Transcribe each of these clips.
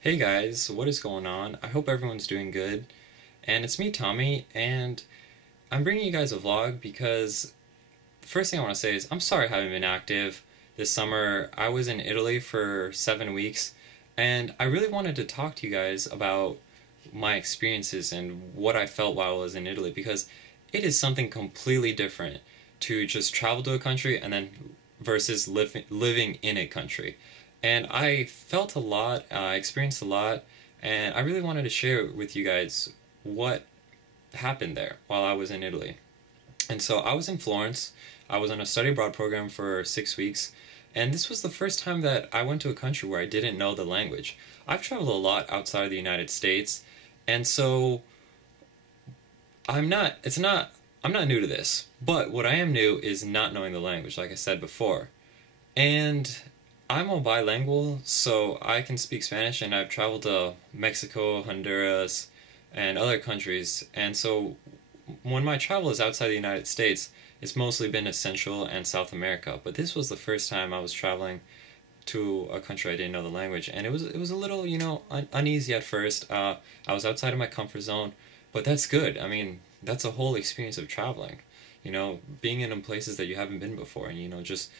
Hey guys, what is going on? I hope everyone's doing good. And it's me, Tommy, and I'm bringing you guys a vlog because the first thing I want to say is I'm sorry I haven't been active this summer. I was in Italy for 7 weeks, and I really wanted to talk to you guys about my experiences and what I felt while I was in Italy because it is something completely different to just travel to a country and then versus living in a country. And I felt a lot, I experienced a lot, and I really wanted to share with you guys what happened there while I was in Italy. And so I was in Florence. I was on a study abroad program for 6 weeks, and this was the first time that I went to a country where I didn't know the language. I've traveled a lot outside of the United States, and so I'm not new to this. But what I am new is not knowing the language, like I said before. And I'm a bilingual, so I can speak Spanish, and I've traveled to Mexico, Honduras, and other countries. And so when my travel is outside the United States, it's mostly been to Central and South America. But this was the first time I was traveling to a country I didn't know the language, and it was a little uneasy at first. I was outside of my comfort zone, but that's good. I mean, that's a whole experience of traveling. Being in places that you haven't been before, and just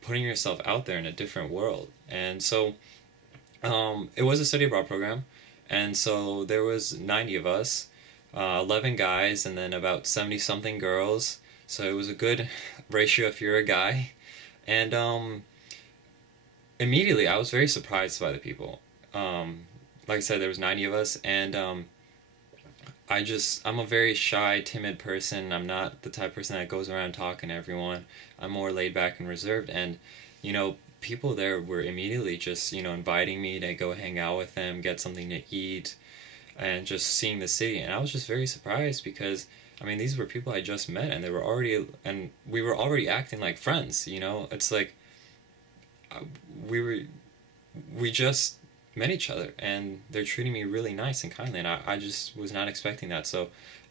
putting yourself out there in a different world. And so it was a study abroad program, and so there was 90 of us, 11 guys, and then about 70 something girls. So it was a good ratio if you're a guy. And immediately I was very surprised by the people. Like I said, there was 90 of us, and I'm a very shy, timid person. I'm not the type of person that goes around talking to everyone. I'm more laid back and reserved. And, people there were immediately just, inviting me to go hang out with them, get something to eat, and just seeing the city. And I was just very surprised because, I mean, these were people I just met, and we were already acting like friends. It's like we were, we just met each other, and they're treating me really nice and kindly, and I just was not expecting that. So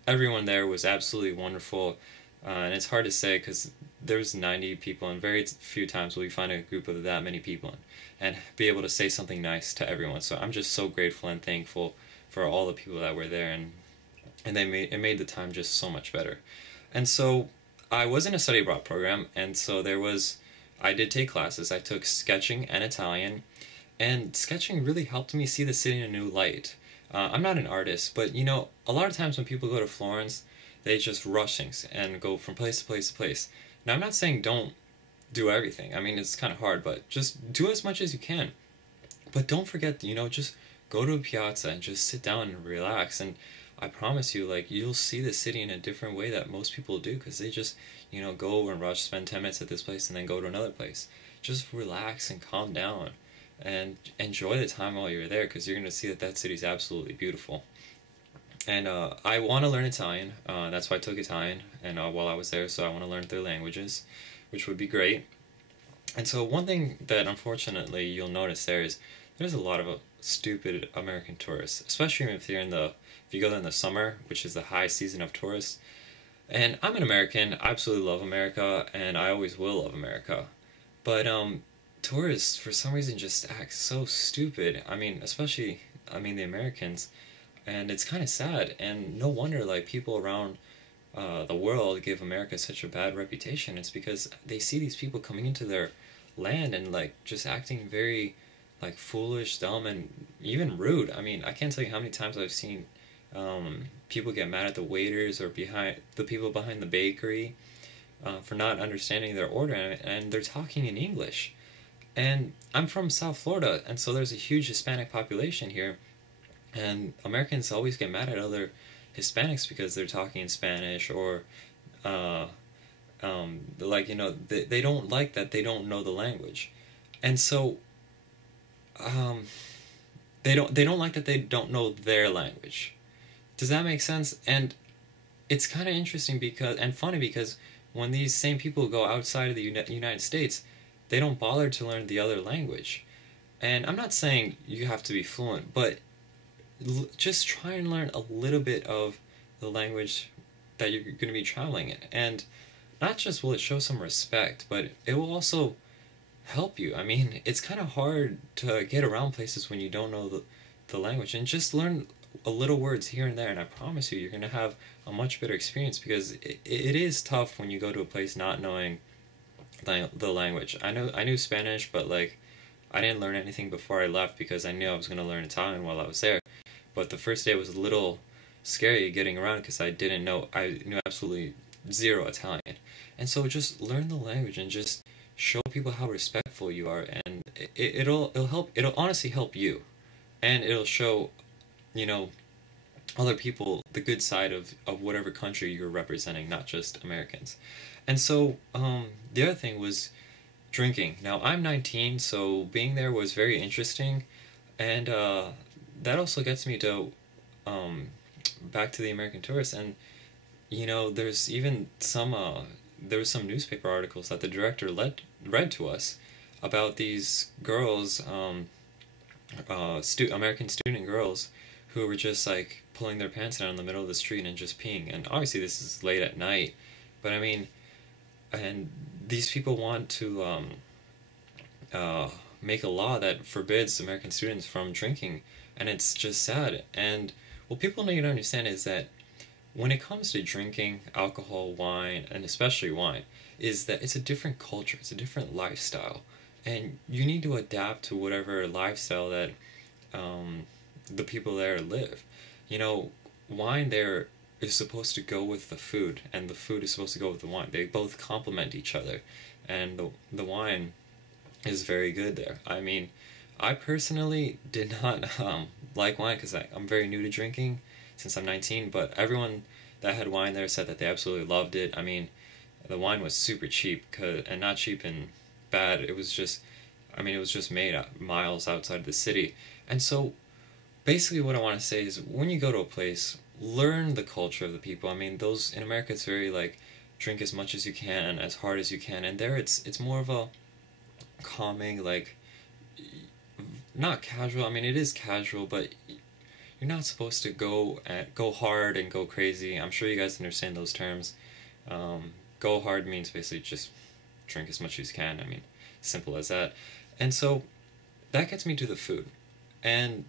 everyone there was absolutely wonderful, and it's hard to say because there's 90 people, and very few times will you find a group of that many people and be able to say something nice to everyone. So I'm just so grateful and thankful for all the people that were there, and it made the time just so much better. And so I was in a study abroad program, and so I did take classes. I took sketching and Italian, and sketching really helped me see the city in a new light. I'm not an artist, but a lot of times when people go to Florence, they just rush things and go from place to place to place. Now, I'm not saying don't do everything. I mean, it's kind of hard, but just do as much as you can. But don't forget, just go to a piazza and just sit down and relax. And I promise you, like, you'll see the city in a different way that most people do because they just, go over and rush, spend 10 minutes at this place and then go to another place. Just relax and calm down and enjoy the time while you're there because you're going to see that that city's absolutely beautiful. And I want to learn Italian. That's why I took Italian, and while I was there, so I want to learn their languages, which would be great. And so one thing that unfortunately you'll notice there's a lot of stupid American tourists, especially if you go there in the summer, which is the high season of tourists. And I'm an American. I absolutely love America, and I always will love America. But tourists for some reason just act so stupid. I mean the Americans, and it's kind of sad. And no wonder like people around the world give America such a bad reputation. It's because they see these people coming into their land and like just acting very like foolish, dumb, and even rude. I mean, I can't tell you how many times I've seen people get mad at the waiters or behind the people behind the bakery for not understanding their order, and they're talking in English. And I'm from South Florida, and so there's a huge Hispanic population here, and Americans always get mad at other Hispanics because they're talking in Spanish or uh, they don't like that they don't know the language, and so they don't like that they don't know their language. Does that make sense? And it's kind of interesting because and funny because when these same people go outside of the United States, they don't bother to learn the other language. And I'm not saying you have to be fluent, but just try and learn a little bit of the language that you're going to be traveling in. And not just will it show some respect, but it will also help you. I mean, it's kind of hard to get around places when you don't know the language, and just learn a little words here and there, and I promise you, you're going to have a much better experience, because it is tough when you go to a place not knowing the language. I knew Spanish, but like I didn't learn anything before I left because I knew I was going to learn Italian while I was there. But the first day was a little scary getting around because I knew absolutely zero Italian. And so just learn the language and just show people how respectful you are, and it'll honestly help you, and it'll show, you know, other people the good side of whatever country you're representing, not just Americans. And so the other thing was drinking. Now I'm 19, so being there was very interesting, and that also gets me to um, back to the American tourist. And you know, there's even some there was some newspaper articles that the director read to us about these girls, American student girls, who were just like pulling their pants down in the middle of the street and just peeing. And obviously this is late at night, but I mean, and these people want to uh, make a law that forbids American students from drinking, and it's just sad. And what people need to understand is that when it comes to drinking alcohol, wine, and especially wine, is that it's a different culture, it's a different lifestyle, and you need to adapt to whatever lifestyle that um, the people there live. You know, wine there is supposed to go with the food, and the food is supposed to go with the wine. They both complement each other, and the wine is very good there. I mean, I personally did not like wine because I'm very new to drinking since I'm 19, but everyone that had wine there said that they absolutely loved it. I mean, the wine was super cheap, and not cheap and bad. It was just, I mean, it was just made miles outside the city. And so basically what I want to say is when you go to a place, learn the culture of the people. I mean, those in America it's very like drink as much as you can, as hard as you can, and there it's more of a calming, like, not casual. I mean, it is casual, but you're not supposed to go hard and go crazy. I'm sure you guys understand those terms. Go hard means basically just drink as much as you can. I mean, simple as that. And so that gets me to the food. And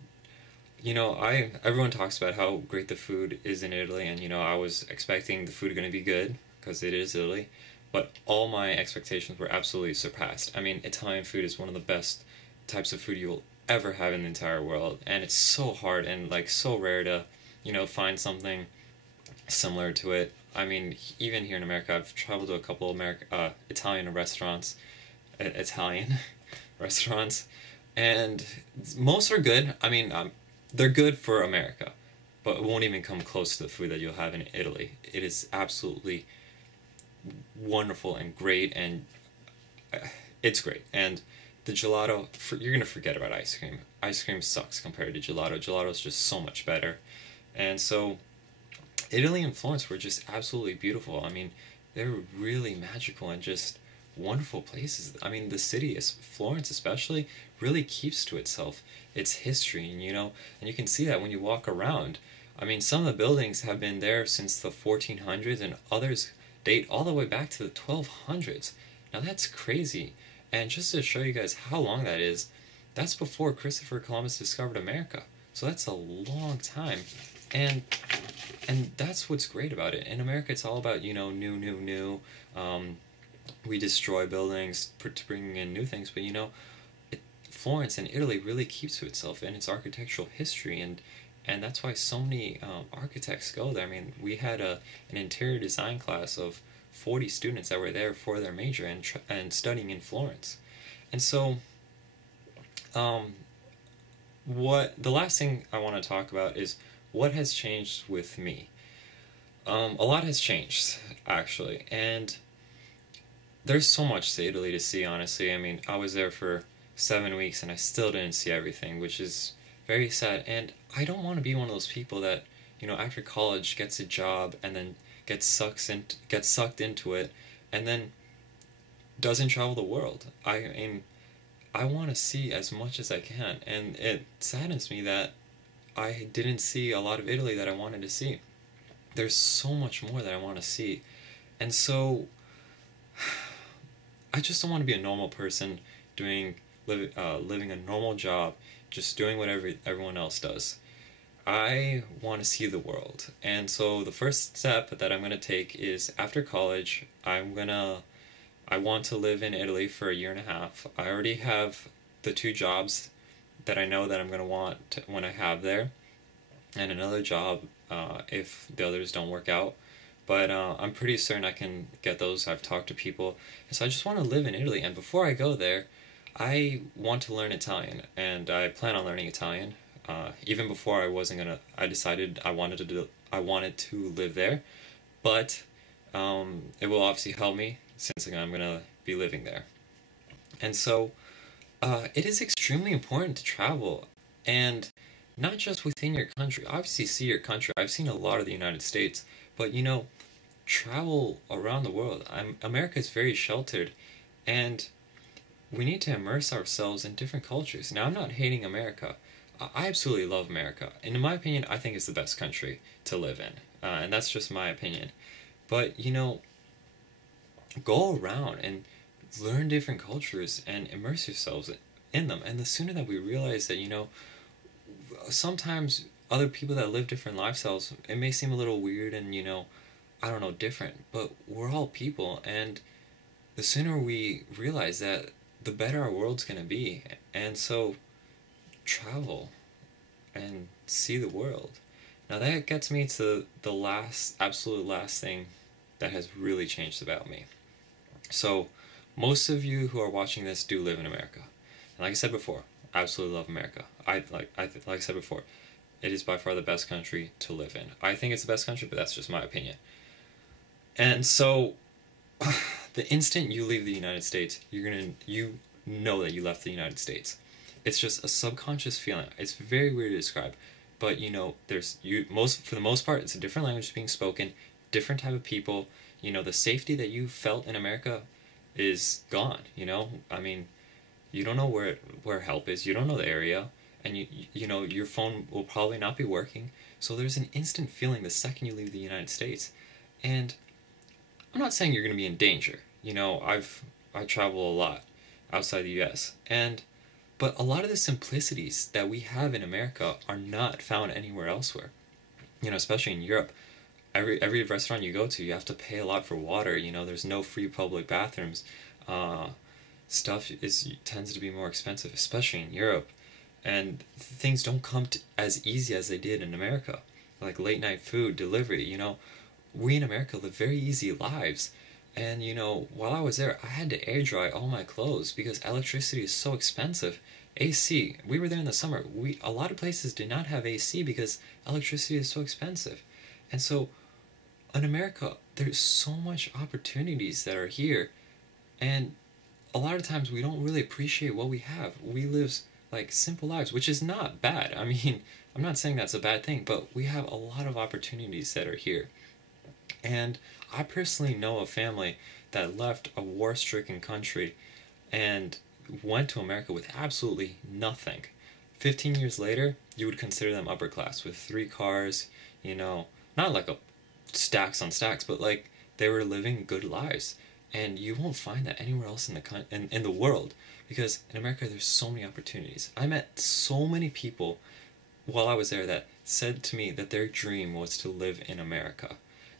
you know, I everyone talks about how great the food is in Italy, and you know, I was expecting the food going to be good because it is Italy, but all my expectations were absolutely surpassed. I mean, Italian food is one of the best types of food you will ever have in the entire world, and it's so hard and like so rare to, you know, find something similar to it. I mean, even here in America, I've traveled to a couple of Italian restaurants, Italian restaurants, and most are good. I mean, they're good for America, but it won't even come close to the food that you'll have in Italy. It is absolutely wonderful and great, and uh, it's great. And the gelato, you're gonna forget about ice cream. Ice cream sucks compared to gelato. Gelato is just so much better. And so Italy and Florence were just absolutely beautiful. I mean, they're really magical and just wonderful places. I mean, the city, Florence especially, really keeps to itself, its history, and you know, and you can see that when you walk around. I mean, some of the buildings have been there since the 1400s, and others date all the way back to the 1200s. Now that's crazy. And just to show you guys how long that is, that's before Christopher Columbus discovered America. So that's a long time. And that's what's great about it. In America, it's all about, you know, new. We destroy buildings to bring in new things, but you know, Florence and Italy really keeps to itself in its architectural history, and that's why so many architects go there. I mean, we had an interior design class of 40 students that were there for their major and studying in Florence. And so, um, what the last thing I want to talk about is what has changed with me. A lot has changed, actually, and there's so much to Italy to see, honestly. I mean, I was there for 7 weeks and I still didn't see everything, which is very sad. And I don't want to be one of those people that, you know, after college gets a job and then gets sucked into it and then doesn't travel the world. I mean, I want to see as much as I can, and it saddens me that I didn't see a lot of Italy that I wanted to see. There's so much more that I want to see. And so I just don't want to be a normal person living a normal job, just doing whatever everyone else does. I want to see the world. And so the first step that I'm going to take is after college, I want to live in Italy for a year and a half. I already have the two jobs that I know that I'm going to when I have there, and another job if the others don't work out. But I'm pretty certain I can get those. I've talked to people. And so I just want to live in Italy. And before I go there, I want to learn Italian. And I plan on learning Italian. Even before I decided I wanted to live there. But it will obviously help me since I'm going to be living there. And so it is extremely important to travel. And not just within your country. Obviously, see your country. I've seen a lot of the United States, but travel around the world. America is very sheltered, and we need to immerse ourselves in different cultures. Now, I'm not hating America. I absolutely love America, and in my opinion, I think it's the best country to live in, and that's just my opinion. But go around and learn different cultures and immerse yourselves in them. And the sooner that we realize that sometimes other people that live different lifestyles, it may seem a little weird and I don't know, different, but we're all people, and the sooner we realize that, the better our world's gonna be. And so travel and see the world. Now that gets me to the absolute last thing that has really changed about me. So most of you who are watching this do live in America, and like I said before, I absolutely love America. Like I said before, it is by far the best country to live in. I think it's the best country, but that's just my opinion. And so, the instant you leave the United States, you know that you left the United States. It's just a subconscious feeling. It's very weird to describe, but for the most part, it's a different language being spoken, different type of people. The safety that you felt in America is gone. I mean, you don't know where help is. You don't know the area, and your phone will probably not be working. So there's an instant feeling the second you leave the United States, and I'm not saying you're going to be in danger. I travel a lot outside the U.S. But a lot of the simplicities that we have in America are not found anywhere elsewhere. Especially in Europe, every restaurant you go to, you have to pay a lot for water. There's no free public bathrooms. Stuff tends to be more expensive, especially in Europe, and things don't come as easy as they did in America, like late night food delivery. We in America live very easy lives. And while I was there, I had to air dry all my clothes because electricity is so expensive. AC, we were there in the summer. A lot of places did not have AC because electricity is so expensive. And so in America, there's so much opportunities that are here, and a lot of times we don't really appreciate what we have. We live like simple lives, which is not bad. I mean, I'm not saying that's a bad thing, but we have a lot of opportunities that are here. And I personally know a family that left a war-stricken country and went to America with absolutely nothing. 15 years later, you would consider them upper class with 3 cars, not like stacks on stacks, but like they were living good lives. And you won't find that anywhere else in the world, because in America there's so many opportunities. I met so many people while I was there that said to me that their dream was to live in America.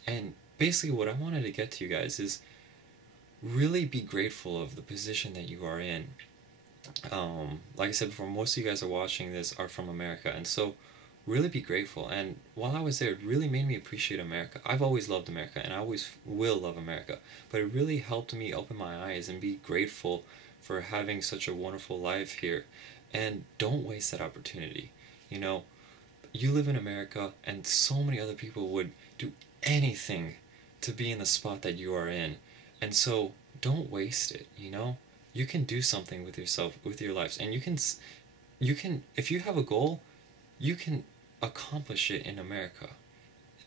And basically what I wanted to get to you guys is really be grateful of the position that you are in. Like I said before, most of you guys are watching this are from America, and so really be grateful. And while I was there, it really made me appreciate America. I've always loved America, and I always will love America, but it really helped me open my eyes and be grateful for having such a wonderful life here. And don't waste that opportunity. You live in America, and so many other people would do anything to be in the spot that you are in. And so don't waste it. You can do something with yourself, with your lives, and you can if you have a goal, you can accomplish it in America.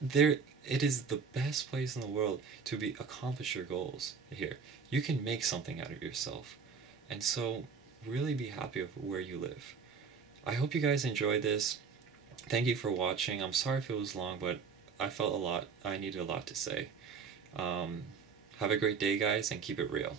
It is the best place in the world to accomplish your goals here. You can make something out of yourself. And so really be happy with where you live. I hope you guys enjoyed this. Thank you for watching. I'm sorry if it was long, but I needed a lot to say. Have a great day, guys, and keep it real.